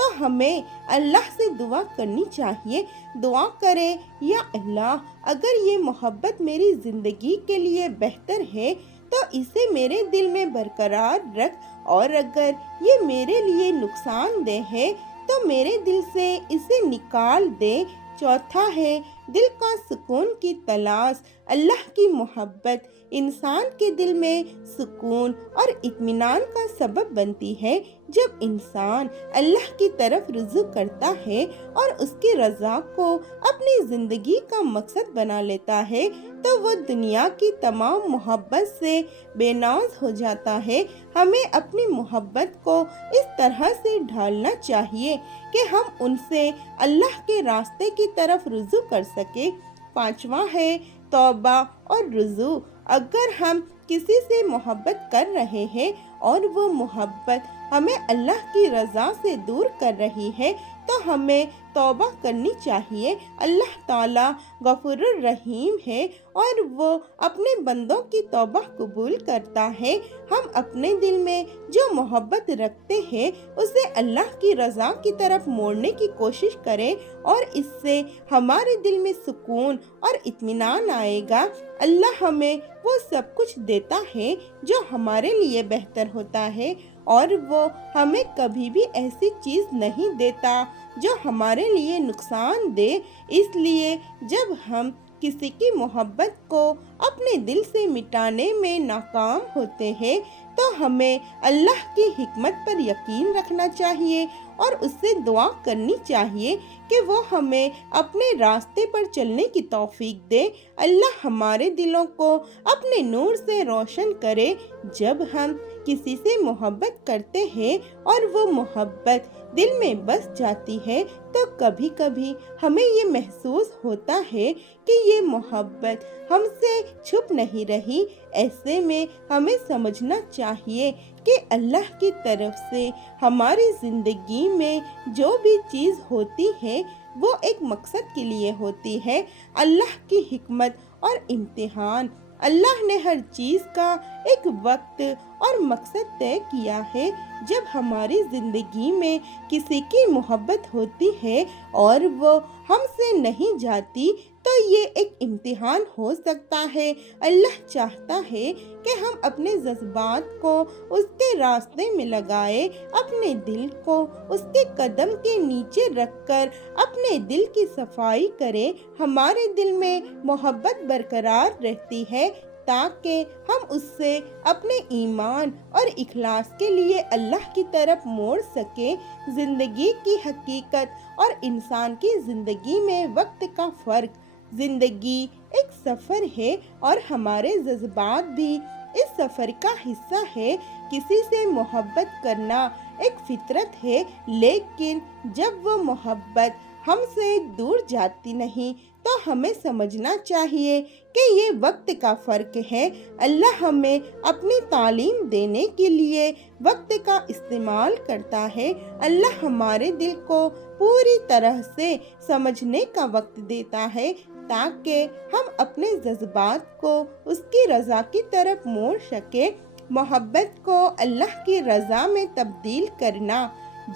تو ہمیں اللہ سے دعا کرنی چاہیے. دعا کریں یا اللہ اگر یہ محبت میری زندگی کے لیے بہتر ہے تو اسے میرے دل میں برقرار رکھ، اور اگر یہ میرے لیے نقصان دہ ہے تو میرے دل سے اسے نکال دے. چوتھا ہے دل کا سکون کی تلاش. اللہ کی محبت انسان کے دل میں سکون اور اطمینان کا سبب بنتی ہے. جب انسان اللہ کی طرف رجوع کرتا ہے اور اس کی رضا کو اپنی زندگی کا مقصد بنا لیتا ہے تو وہ دنیا کی تمام محبت سے بے ناز ہو جاتا ہے. ہمیں اپنی محبت کو اس طرح سے ڈھالنا چاہیے کہ ہم ان سے اللہ کے راستے کی طرف رجوع کر سکیں. پانچواں ہے توبہ اور رجوع. اگر ہم کسی سے محبت کر رہے ہیں اور وہ محبت ہمیں اللہ کی رضا سے دور کر رہی ہے تو ہمیں توبہ کرنی چاہیے. اللہ تعالیٰ غفور الرحیم ہے اور وہ اپنے بندوں کی توبہ قبول کرتا ہے. ہم اپنے دل میں جو محبت رکھتے ہیں اسے اللہ کی رضا کی طرف موڑنے کی کوشش کریں اور اس سے ہمارے دل میں سکون اور اطمینان آئے گا. اللہ ہمیں وہ سب کچھ دیتا ہے جو ہمارے لیے بہتر ہوتا ہے، اور وہ ہمیں کبھی بھی ایسی چیز نہیں دیتا جو ہمارے لیے نقصان دے. اس لیے جب ہم کسی کی محبت کو اپنے دل سے مٹانے میں ناکام ہوتے ہیں تو ہمیں اللہ کی حکمت پر یقین رکھنا چاہیے اور اس سے دعا کرنی چاہیے کہ وہ ہمیں اپنے راستے پر چلنے کی توفیق دے. اللہ ہمارے دلوں کو اپنے نور سے روشن کرے. جب ہم کسی سے محبت کرتے ہیں اور وہ محبت دل میں بس جاتی ہے تو کبھی کبھی ہمیں یہ محسوس ہوتا ہے کہ یہ محبت ہم سے چھپ نہیں رہی. ایسے میں ہمیں سمجھنا چاہیے کہ اللہ کی طرف سے ہماری زندگی میں جو بھی چیز ہوتی ہے وہ ایک مقصد کے لیے ہوتی ہے. اللہ کی حکمت اور امتحان. اللہ نے ہر چیز کا ایک وقت اور مقصد طے کیا ہے. جب ہماری زندگی میں کسی کی محبت ہوتی ہے اور وہ ہم سے نہیں جاتی تو یہ ایک امتحان ہو سکتا ہے. اللہ چاہتا ہے کہ ہم اپنے جذبات کو اس کے راستے میں لگائے، اپنے دل کو اس کے قدم کے نیچے رکھ کر اپنے دل کی صفائی کرے. ہمارے دل میں محبت برقرار رہتی ہے تاکہ ہم اس سے اپنے ایمان اور اخلاص کے لیے اللہ کی طرف موڑ سکیں. زندگی کی حقیقت اور انسان کی زندگی میں وقت کا فرق. زندگی ایک سفر ہے اور ہمارے جذبات بھی اس سفر کا حصہ ہے. کسی سے محبت کرنا ایک فطرت ہے، لیکن جب وہ محبت ہم سے دور جاتی نہیں تو ہمیں سمجھنا چاہیے کہ یہ وقت کا فرق ہے. اللہ ہمیں اپنی تعلیم دینے کے لیے وقت کا استعمال کرتا ہے. اللہ ہمارے دل کو پوری طرح سے سمجھنے کا وقت دیتا ہے تاکہ ہم اپنے جذبات کو اس کی رضا کی طرف موڑ سکیں. محبت کو اللہ کی رضا میں تبدیل کرنا.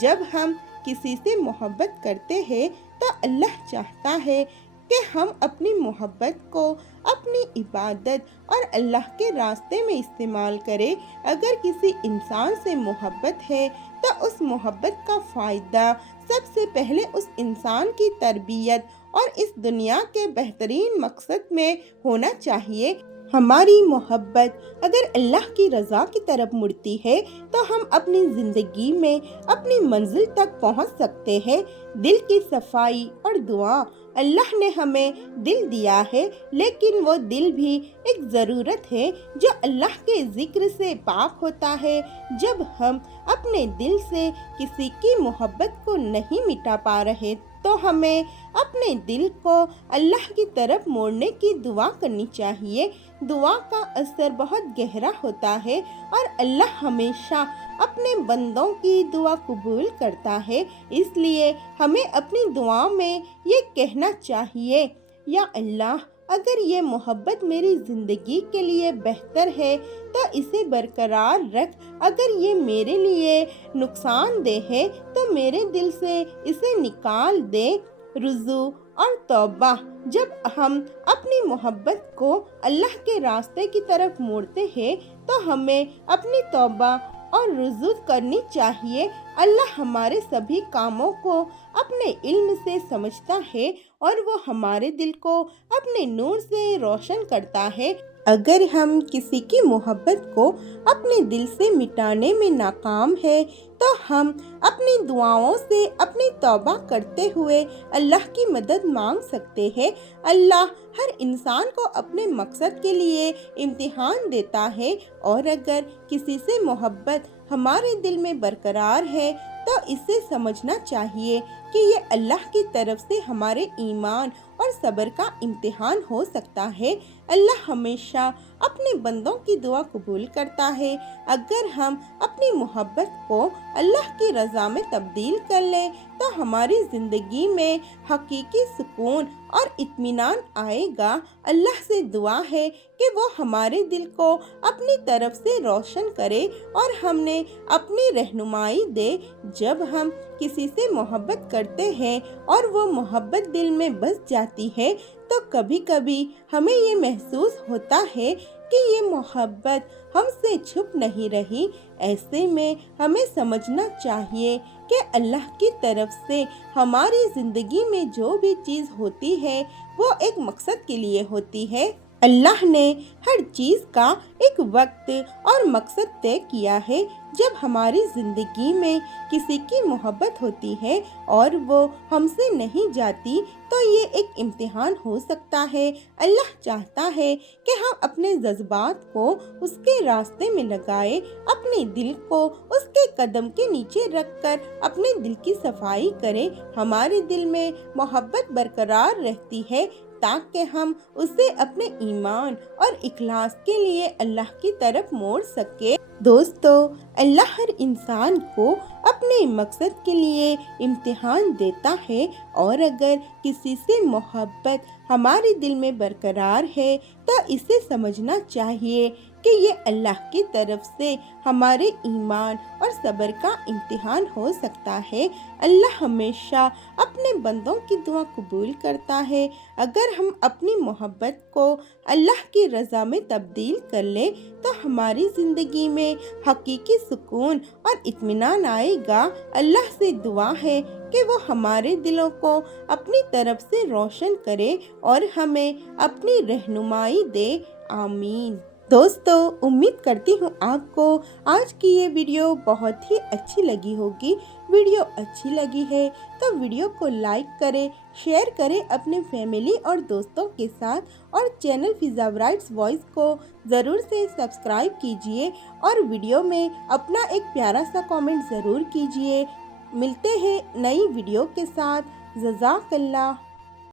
جب ہم کسی سے محبت کرتے ہیں تو اللہ چاہتا ہے کہ ہم اپنی محبت کو اپنی عبادت اور اللہ کے راستے میں استعمال کریں. اگر کسی انسان سے محبت ہے تو اس محبت کا فائدہ سب سے پہلے اس انسان کی تربیت اور اس دنیا کے بہترین مقصد میں ہونا چاہیے. ہماری محبت اگر اللہ کی رضا کی طرف مڑتی ہے تو ہم اپنی زندگی میں اپنی منزل تک پہنچ سکتے ہیں. دل کی صفائی اور دعا. اللہ نے ہمیں دل دیا ہے لیکن وہ دل بھی ایک ضرورت ہے جو اللہ کے ذکر سے پاک ہوتا ہے. جب ہم اپنے دل سے کسی کی محبت کو نہیں مٹا پا رہے تو ہمیں اپنے دل کو اللہ کی طرف موڑنے کی دعا کرنی چاہیے. دعا کا اثر بہت گہرا ہوتا ہے اور اللہ ہمیشہ اپنے بندوں کی دعا قبول کرتا ہے. اس لیے ہمیں اپنی دعا میں یہ کہنا چاہیے، یا اللہ اگر یہ محبت میری زندگی کے لیے بہتر ہے تو اسے برقرار رکھ، اگر یہ میرے لیے نقصان دہ ہے تو میرے دل سے اسے نکال دے۔ رجوع اور توبہ: جب ہم اپنی محبت کو اللہ کے راستے کی طرف موڑتے ہیں تو ہمیں اپنی توبہ اور رجوع کرنی چاہیے۔ اللہ ہمارے سبھی کاموں کو اپنے علم سے سمجھتا ہے اور وہ ہمارے دل کو اپنے نور سے روشن کرتا ہے۔ اگر ہم کسی کی محبت کو اپنے دل سے مٹانے میں ناکام ہیں تو ہم اپنی دعاؤں سے اپنی توبہ کرتے ہوئے اللہ کی مدد مانگ سکتے ہیں۔ اللہ ہر انسان کو اپنے مقصد کے لیے امتحان دیتا ہے، اور اگر کسی سے محبت ہمارے دل میں برقرار ہے تو اسے سمجھنا چاہیے کہ یہ اللہ کی طرف سے ہمارے ایمان اور صبر کا امتحان ہو سکتا ہے۔ اللہ ہمیشہ اپنے بندوں کی دعا قبول کرتا ہے۔ اگر ہم اپنی محبت کو اللہ کی رضا میں تبدیل کر لیں تو ہماری زندگی میں حقیقی سکون اور اطمینان آئے گا۔ اللہ سے دعا ہے کہ وہ ہمارے دل کو اپنی طرف سے روشن کرے اور ہمیں اپنی رہنمائی دے۔ جب ہم کسی سے محبت کرتے ہیں اور وہ محبت دل میں بس جاتی ہے تو کبھی کبھی ہمیں یہ محسوس ہوتا ہے کہ یہ محبت ہم سے چھپ نہیں رہی۔ ایسے میں ہمیں سمجھنا چاہیے کہ اللہ کی طرف سے ہماری زندگی میں جو بھی چیز ہوتی ہے وہ ایک مقصد کے لیے ہوتی ہے۔ اللہ نے ہر چیز کا ایک وقت اور مقصد طے کیا ہے۔ جب ہماری زندگی میں کسی کی محبت ہوتی ہے اور وہ ہم سے نہیں جاتی تو یہ ایک امتحان ہو سکتا ہے۔ اللہ چاہتا ہے کہ ہم اپنے جذبات کو اس کے راستے میں لگائیں، اپنے دل کو اس کے قدم کے نیچے رکھ کر اپنے دل کی صفائی کریں۔ ہمارے دل میں محبت برقرار رہتی ہے تاکہ ہم اسے اپنے ایمان اور اخلاص کے لیے اللہ کی طرف موڑ سکیں۔ دوستو، اللہ ہر انسان کو اپنے مقصد کے لیے امتحان دیتا ہے، اور اگر کسی سے محبت ہمارے دل میں برقرار ہے تو اسے سمجھنا چاہیے کہ یہ اللہ کی طرف سے ہمارے ایمان اور صبر کا امتحان ہو سکتا ہے۔ اللہ ہمیشہ اپنے بندوں کی دعا قبول کرتا ہے۔ اگر ہم اپنی محبت کو اللہ کی رضا میں تبدیل کر لیں تو ہماری زندگی میں حقیقی سکون اور اطمینان آئے گا۔ اللہ سے دعا ہے کہ وہ ہمارے دلوں کو اپنی طرف سے روشن کرے اور ہمیں اپنی رہنمائی دے۔ آمین۔ دوستو، امید کرتی ہوں آپ کو آج کی یہ ویڈیو بہت ہی اچھی لگی ہوگی۔ ویڈیو اچھی لگی ہے تو ویڈیو کو لائک کریں، شیئر کریں اپنے فیملی اور دوستوں کے ساتھ، اور چینل فضا برائٹس وائس کو ضرور سے سبسکرائب کیجئے اور ویڈیو میں اپنا ایک پیارا سا کامنٹ ضرور کیجئے۔ ملتے ہیں نئی ویڈیو کے ساتھ۔ جزاک اللہ۔